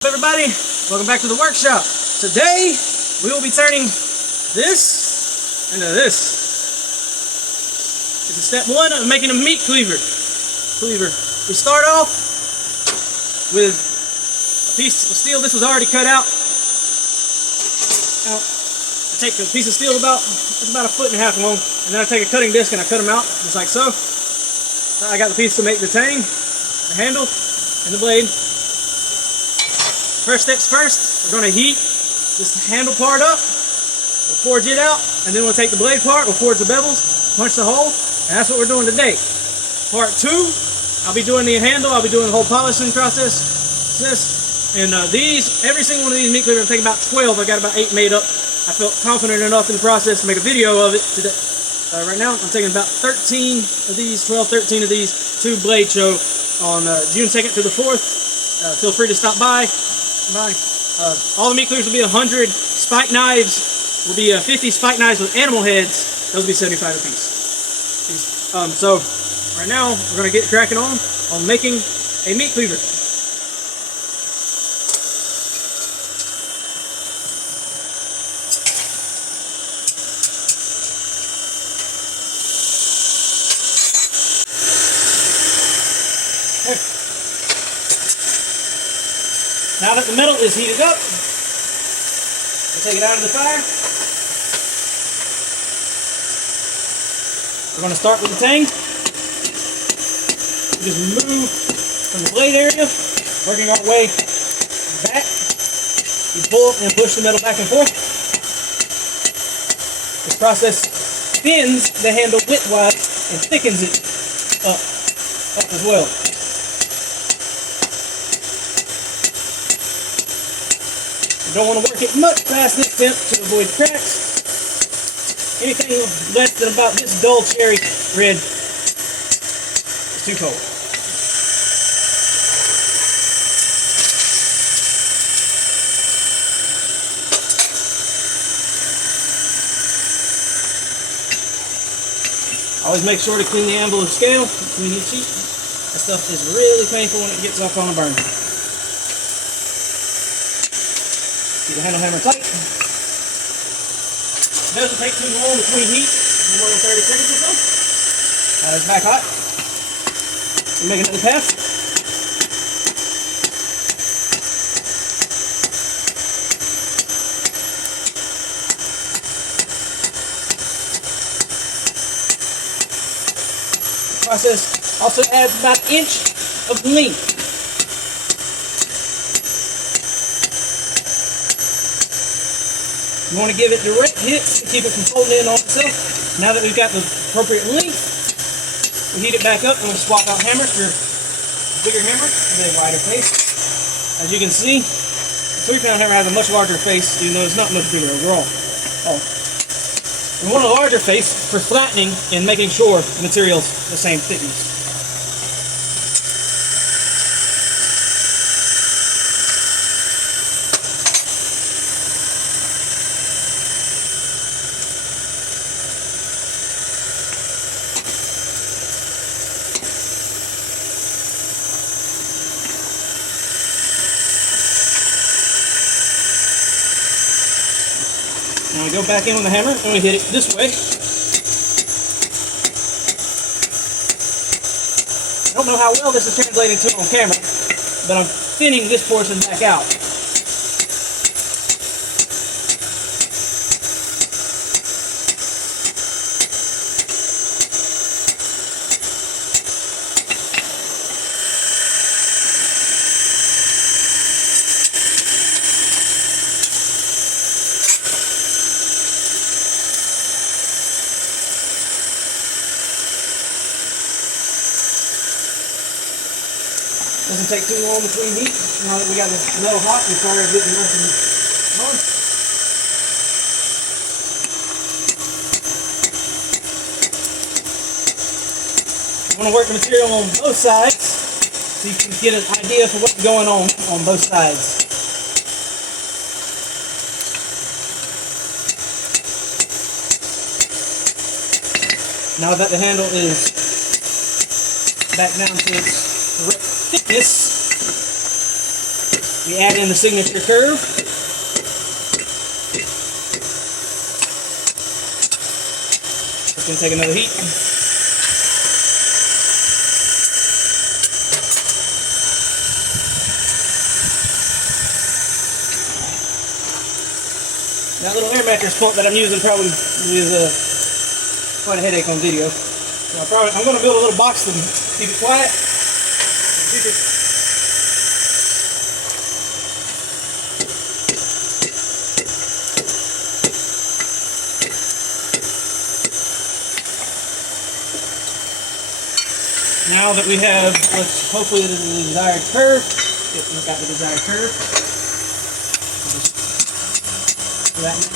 Everybody, welcome back to the workshop. Today we will be turning this into this. This is step one of making a meat cleaver. We start off with a piece of steel. This was already cut out. Now, I take a piece of steel it's about 1.5 feet long, and then I take a cutting disc and I cut them out just like so. Now I got the piece to make the tang, the handle, and the blade. First steps first, we're going to heat this handle part up, we'll forge it out, and then we'll take the blade part, we'll forge the bevels, punch the hole, and that's what we're doing today. Part 2, I'll be doing the handle, I'll be doing the whole polishing process, and every single one of these meat cleavers will take about 12, I got about 8 made up. I felt confident enough in the process to make a video of it today. Right now, I'm taking about 13 of these, 13 of these, to Blade Show on June 2nd through the 4th. Feel free to stop by. All the meat cleavers will be 100. Spike knives will be 50 spike knives with animal heads. Those will be 75 apiece. So right now we're going to get cracking on making a meat cleaver. Now that the metal is heated up, we'll take it out of the fire. We're going to start with the tang. We just move from the blade area, working our way back. We pull and push the metal back and forth. This process thins the handle widthwise and thickens it up as well. You don't want to work it much past this temp to avoid cracks. Anything less than about this dull cherry red is too cold. Always make sure to clean the anvil and scale between each sheet. That stuff is really painful when it gets up on a burn. Keep the handle hammer tight. It doesn't take too long between heat, more than 30 seconds or so. It's back hot. So make another pass. The process also adds about an inch of length. You want to give it direct hits to keep it from folding in on itself. Now that we've got the appropriate length, we heat it back up and we'll swap out hammers for a bigger hammer with a wider face. As you can see, the 3-pound hammer has a much larger face, even though it's not much bigger overall. We want a larger face for flattening and making sure the material's the same thickness. Now we go back in with the hammer and we hit it this way. I don't know how well this is translating to on camera, but I'm thinning this portion back out. Doesn't take too long between heat. Now that we got the metal hot, we started getting the rest of it on. You want to work the material on both sides so you can get an idea for what's going on both sides. Now that the handle is back down to its correct thickness, we add in the signature curve. It's going to take another heat. That little air mattress pump that I'm using probably is quite a headache on video. So I'm going to build a little box to keep it quiet. Now that we have, hopefully the desired curve, look at the desired curve.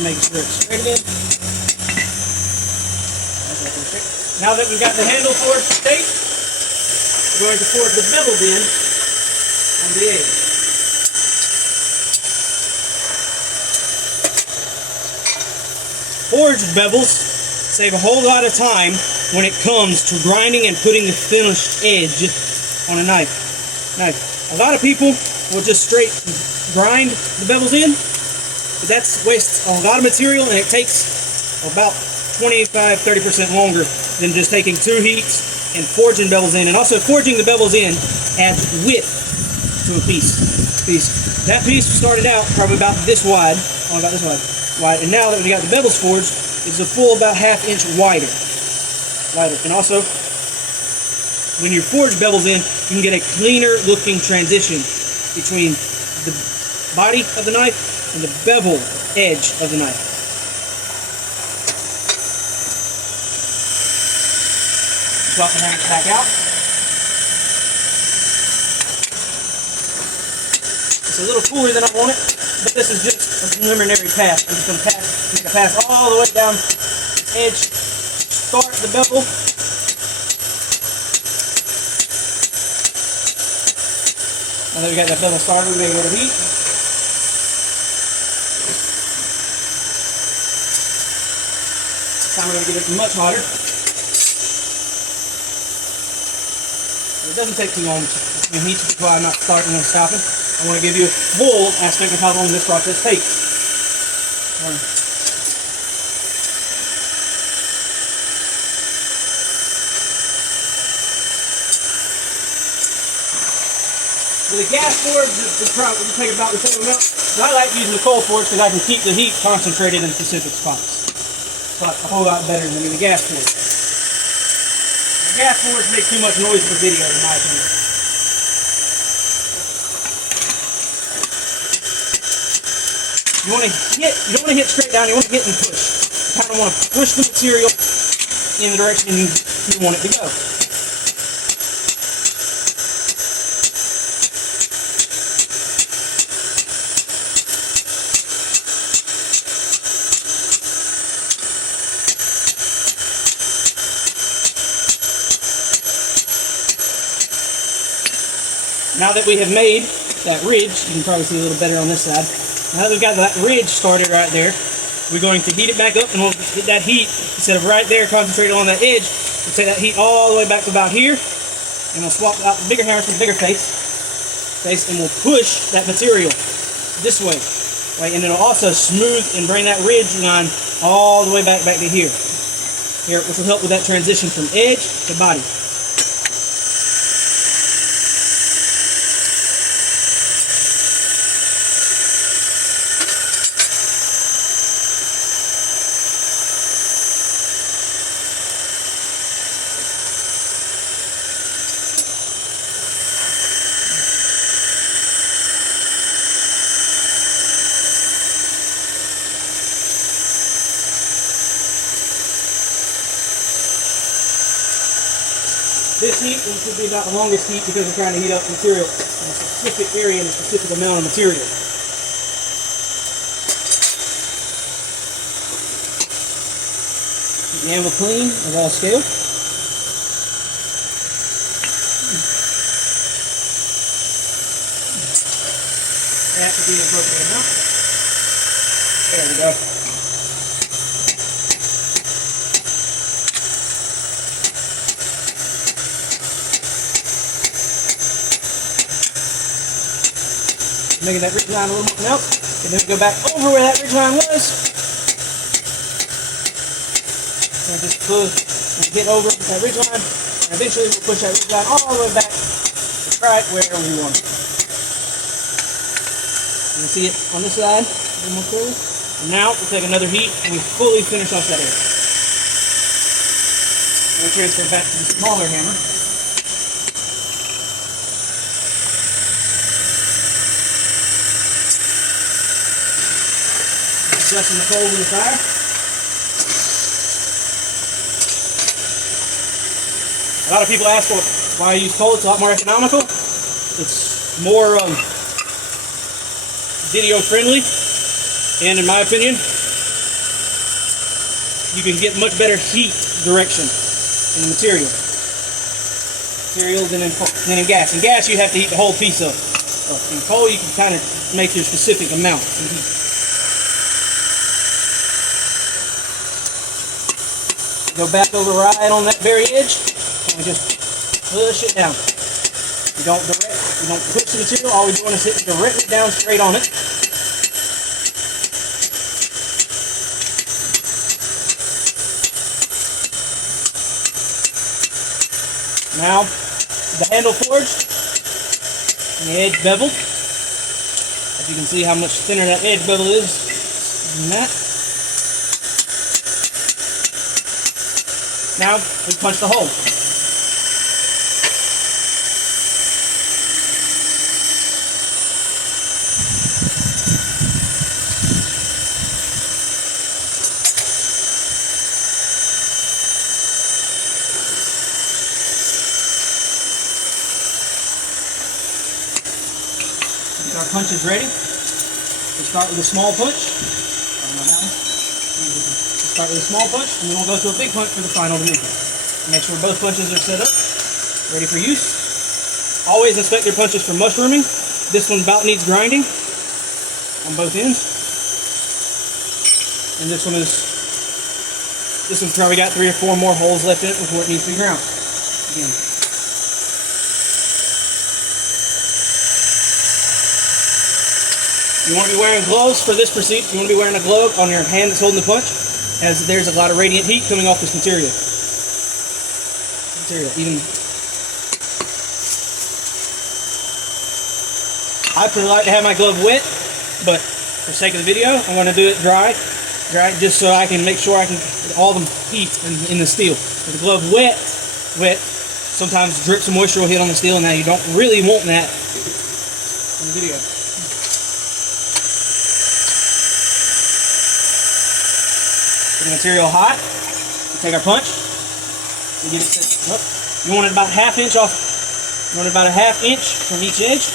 Make sure it's straight again. Now that we've got the handle forged straight, we're going to forge the bevels in on the edge. Forged bevels save a whole lot of time when it comes to grinding and putting the finished edge on a knife. Now, a lot of people will just straight grind the bevels in. That wastes a lot of material, and it takes about 25-30% longer than just taking 2 heats and forging bevels in. And also forging the bevels in adds width to a piece. That piece started out probably about this wide, and now that we got the bevels forged, it's a full about ½ inch wider. And also, when you forge bevels in, you can get a cleaner looking transition between the body of the knife and the bevel edge of the knife. Swap the hammer back out. It's a little cooler than I want it, but this is just a preliminary pass. I'm just going to make a pass all the way down the edge, start the bevel. Now that we got that bevel started, we're going to go to heat. I'm going to get it much hotter. It doesn't take too long to heat, which is why I'm not starting and stopping. I want to give you a full aspect of how long this process takes. With a gas forge, it's probably take about the same amount. But I like using the coal forge because I can keep the heat concentrated in specific spots. A whole lot better than the gas forge. The gas forge makes too much noise for video, in my opinion. You don't want to hit straight down. You want to hit and push. You kind of want to push the material in the direction you want it to go. Now that we have made that ridge, you can probably see a little better on this side. Now that we've got that ridge started right there, we're going to heat it back up, and we'll get that heat, instead of right there concentrated on that edge, we'll take that heat all the way back to about here, and we'll swap out the bigger hammer for the bigger face, and we'll push that material this way, right? And it'll also smooth and bring that ridge line all the way back to here, which will help with that transition from edge to body. This heat should be about the longest heat because we're trying to heat up material in a specific area and a specific amount of material. Keep the anvil clean of all scale. That should be the appropriate amount. There we go. making that ridge line a little more pronounced. And then we go back over where that ridge line was. And just get over that ridge line. And eventually we'll push that ridge line all the way back to right where we want it. You can see it on this side, a little more clearly. And now we'll take another heat and we fully finish off that area. And we'll transfer back to the smaller hammer. Adjusting the coals in the fire. A lot of people ask why I use coal. It's a lot more economical. It's more video friendly, and in my opinion, you can get much better heat direction in the material than in gas. In gas, you have to heat the whole piece up. In coal, you can kind of make your specific amount of heat. Go back over right on that very edge, and just push it down. You don't push the material. All we're doing is hit directly down straight on it. Now, the handle forged and the edge beveled. As you can see how much thinner that edge bevel is than that. Now, we punch the hole. Our punch is ready. We start with a small punch. Start with a small punch, and then we'll go to a big punch for the final maneuver. Make sure both punches are set up, ready for use. Always inspect your punches for mushrooming. This one about needs grinding on both ends. And this one's probably got 3 or 4 more holes left in it before it needs to be ground. Again. You want to be wearing gloves for this procedure. You want to be wearing a glove on your hand that's holding the punch, as there's a lot of radiant heat coming off this material. I personally like to have my glove wet, but for the sake of the video, I'm going to do it dry, just so I can make sure I can get all the heat in the steel. With the glove wet, sometimes drips of moisture will hit on the steel, and now you don't really want that in the video. Get the material hot. We take our punch. We get it set up. You want it about ½ inch off. You want it about ½ inch from each edge.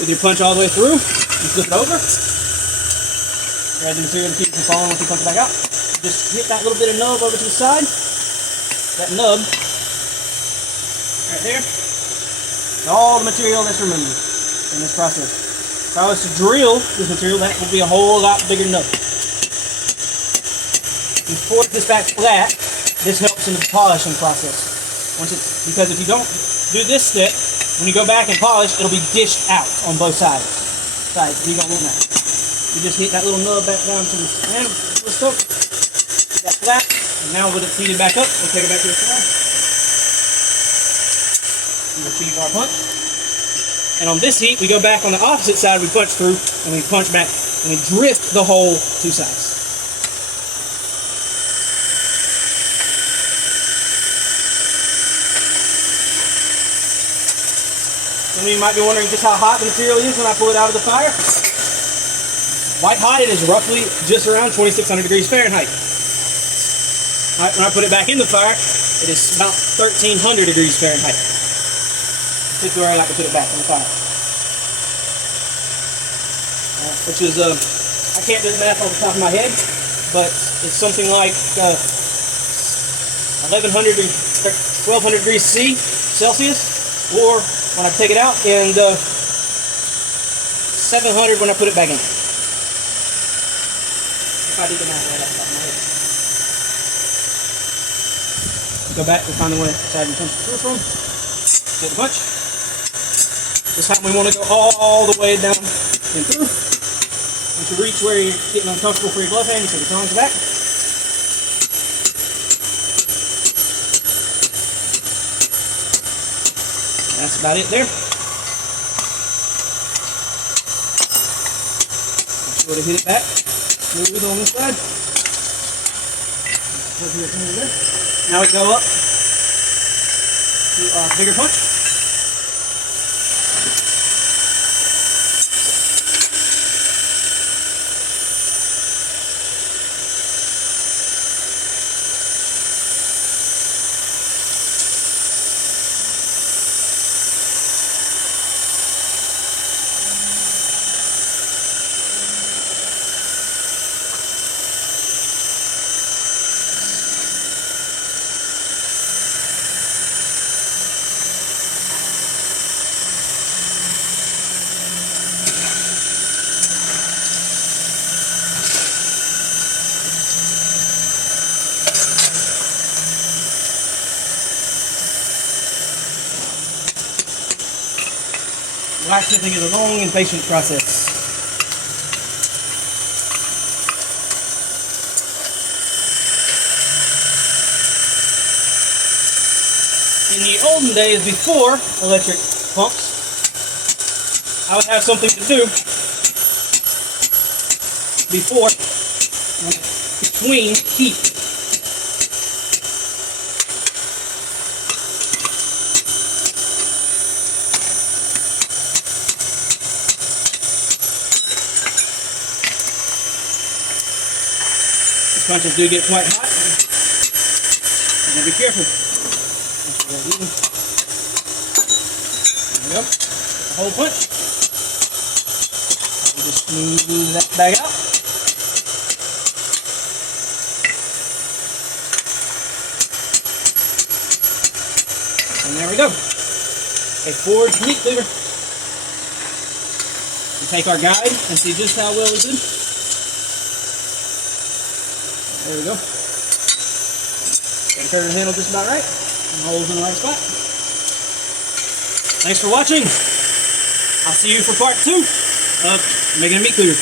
With your punch all the way through, you flip it over. Grab the material to keep it from falling once you punch it back out. Just hit that little bit of nub over to the side. That nub right there. All the material that's removed in this process. If I was to drill this material, that would be a whole lot bigger nub. You force this back flat, this helps in the polishing process. Because if you don't do this step, when you go back and polish, it'll be dished out on both sides. You don't want that. You just hit that little nub back down to the stove. Get that flat, and now with it heated back up, we'll take it back to the side. We achieve our punch. And on this heat, we go back on the opposite side, we punch through, and we punch back, and we drift the whole 2 sides. Some of you might be wondering just how hot the material is when I pull it out of the fire. White hot, it is roughly just around 2,600 degrees Fahrenheit. When I put it back in the fire, it is about 1,300 degrees Fahrenheit. This is where I like to put it back in the fire. Which is, I can't do the math off the top of my head, but it's something like 1,200 degrees Celsius, or when I take it out, and 700 when I put it back in. If I do the math right off the top of my head. go back to find the one side you punch through from. Get the punch. This time we want to go all the way down and through. Once you reach where you're getting uncomfortable for your glove hand, you take the tongs back. That's about it there. Make sure to hit it back smooth on this side. Now we go up to our bigger punch. Blacksmithing is a long and patient process. In the olden days, before electric pumps, I would have something to do between heat. Punches do get quite hot. You gotta be careful. There we go. The whole punch. Just smooth that bag out. And there we go. A forged meat cleaver. We take our guide and see just how well it's done. There we go. Got to turn the handle just about right. And holes in the right spot. Thanks for watching. I'll see you for part 2 of making a meat cleaver.